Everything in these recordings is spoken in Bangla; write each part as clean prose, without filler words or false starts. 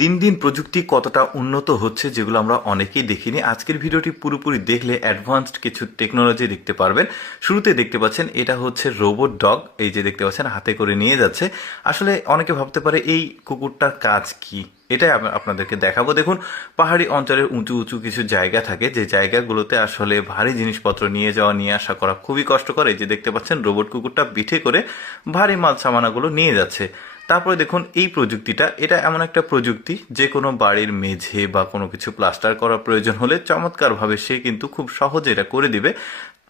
দিন দিন প্রযুক্তি কতটা উন্নত হচ্ছে যেগুলো আমরা অনেকেই দেখিনি। আজকের ভিডিওটি পুরোপুরি দেখলে অ্যাডভান্সড কিছু টেকনোলজি দেখতে পারবেন। শুরুতে দেখতে পাচ্ছেন এটা হচ্ছে রোবট ডগ, এই যে দেখতে পাচ্ছেন হাতে করে নিয়ে যাচ্ছে। আসলে অনেকে ভাবতে পারে এই কুকুরটার কাজ কি, এটাই আপনাদেরকে দেখাবো। দেখুন, পাহাড়ি অঞ্চলের উঁচু উঁচু কিছু জায়গা থাকে, যে জায়গাগুলোতে আসলে ভারী জিনিসপত্র নিয়ে যাওয়া নিয়ে আসা করা খুবই কষ্টকর। এই যে দেখতে পাচ্ছেন রোবট কুকুরটা পিঠে করে ভারী মাল সামানাগুলো নিয়ে যাচ্ছে। তারপরে দেখুন এই প্রযুক্তিটা, এটা এমন একটা প্রযুক্তি যে কোনো বাড়ির মেঝে বা কোনো কিছু প্লাস্টার করার প্রয়োজন হলে চমৎকারভাবে সে কিন্তু খুব সহজে এটা করে দিবে।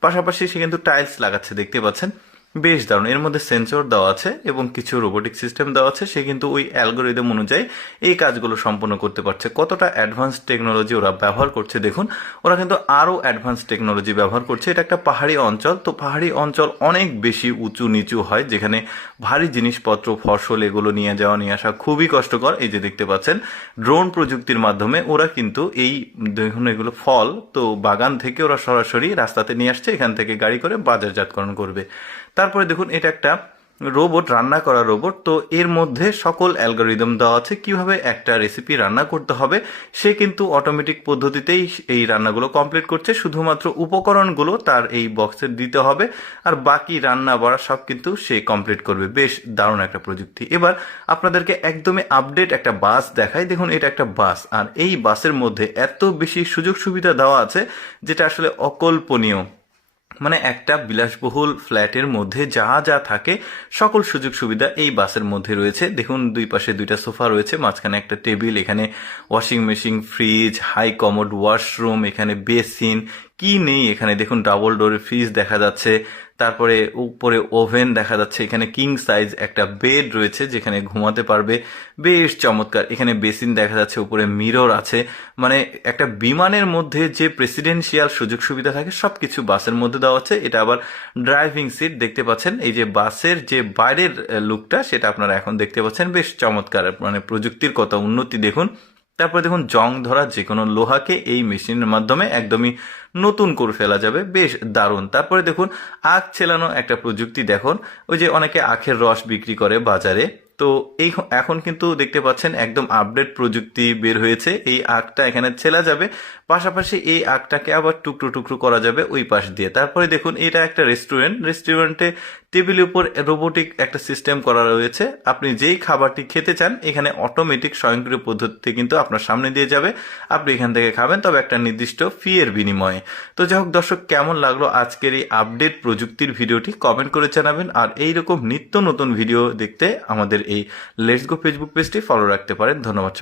পাশাপাশি সে কিন্তু টাইলস লাগাচ্ছে, দেখতে পাচ্ছেন, বেশ দারুণ। এর মধ্যে সেন্সর দেওয়া আছে এবং কিছু রোবোটিক সিস্টেম দেওয়া আছে। সে কিন্তু ওই অ্যালগোরিদম অনুযায়ী এই কাজগুলো সম্পন্ন করতে পারছে। কতটা অ্যাডভান্স টেকনোলজি ওরা ব্যবহার করছে দেখুন। ওরা কিন্তু আরও অ্যাডভান্স টেকনোলজি ব্যবহার করছে। এটা একটা পাহাড়ি অঞ্চল, তো পাহাড়ি অঞ্চল অনেক বেশি উঁচু নিচু হয়, যেখানে ভারী জিনিসপত্র ফসল এগুলো নিয়ে যাওয়া নিয়ে আসা খুবই কষ্টকর। এই যে দেখতে পাচ্ছেন ড্রোন প্রযুক্তির মাধ্যমে ওরা কিন্তু এই দেখুন এগুলো ফল, তো বাগান থেকে ওরা সরাসরি রাস্তাতে নিয়ে আসছে, এখান থেকে গাড়ি করে বাজারজাতকরণ করবে। তারপরে দেখুন এটা একটা রোবট, রান্না করা রোবট। তো এর মধ্যে সকল অ্যালগোরিদম দেওয়া আছে কিভাবে একটা রেসিপি রান্না করতে হবে। সে কিন্তু অটোমেটিক পদ্ধতিতেই এই রান্নাগুলো কমপ্লিট করছে, শুধুমাত্র উপকরণগুলো তার এই বক্সে দিতে হবে, আর বাকি রান্না বাড়া সব কিন্তু সে কমপ্লিট করবে। বেশ দারুণ একটা প্রযুক্তি। এবার আপনাদেরকে একদমই আপডেট একটা বাস দেখাই। দেখুন এটা একটা বাস, আর এই বাসের মধ্যে এত বেশি সুযোগ সুবিধা দেওয়া আছে যেটা আসলে অকল্পনীয়। মানে একটা বিলাসবহুল ফ্ল্যাটের মধ্যে যা যা থাকে সকল সুযোগ সুবিধা এই বাসের মধ্যে রয়েছে। দেখুন দুই পাশে দুইটা সোফা রয়েছে, মাঝখানে একটা টেবিল, এখানে washing machine, fridge, high commode washroom, এখানে বেসিন, কি নেই এখানে। দেখুন ডাবল ডোরের ফ্রিজ দেখা যাচ্ছে, তারপরে উপরে ওভেন দেখা যাচ্ছে, এখানে কিং সাইজ একটা বেড রয়েছে যেখানে ঘুমাতে পারবে। বেশ চমৎকার। এখানে বেসিন দেখা যাচ্ছে, উপরে মিরর আছে। মানে একটা বিমানের মধ্যে যে প্রেসিডেন্সিয়াল সুযোগ সুবিধা থাকে সবকিছু বাসের মধ্যে দেওয়া আছে। এটা আবার ড্রাইভিং সিট, দেখতে পাচ্ছেন এই যে বাসের যে বাইরের লুকটা সেটা আপনারা এখন দেখতে পাচ্ছেন। বেশ চমৎকার, মানে প্রযুক্তির কত উন্নতি দেখুন। তারপরে দেখুন জং ধরা যে কোনো লোহাকে এই মেশিনের মাধ্যমে একদমই নতুন করে ফেলা যাবে। বেশ দারুণ। তারপরে দেখুন আখ ছেলানো একটা প্রযুক্তি। দেখুন ওই যে অনেকে আখের রস বিক্রি করে বাজারে, তো এই এখন কিন্তু দেখতে পাচ্ছেন একদম আপডেট প্রযুক্তি বের হয়েছে। এই আখটা এখানে ছেলা যাবে, পাশাপাশি এই আখটাকে আবার টুকরো টুকরো করা যাবে ওই পাশ দিয়ে। তারপরে দেখুন এটা একটা রেস্টুরেন্টে টেবিলের উপর রোবোটিক একটা সিস্টেম করা রয়েছে। আপনি যেই খাবারটি খেতে চান এখানে অটোমেটিক স্বয়ংক্রিয় পদ্ধতিতে কিন্তু আপনার সামনে দিয়ে যাবে, আপনি এখান থেকে খাবেন, তবে একটা নির্দিষ্ট ফি এর বিনিময়ে। তো যাই হোক দর্শক, কেমন লাগলো আজকের এই আপডেট প্রযুক্তির ভিডিওটি কমেন্ট করে জানাবেন। আর এইরকম নিত্য নতুন ভিডিও দেখতে আমাদের এই লেটস গো ফেসবুক পেজটি ফলো রাখতে পারেন। ধন্যবাদ।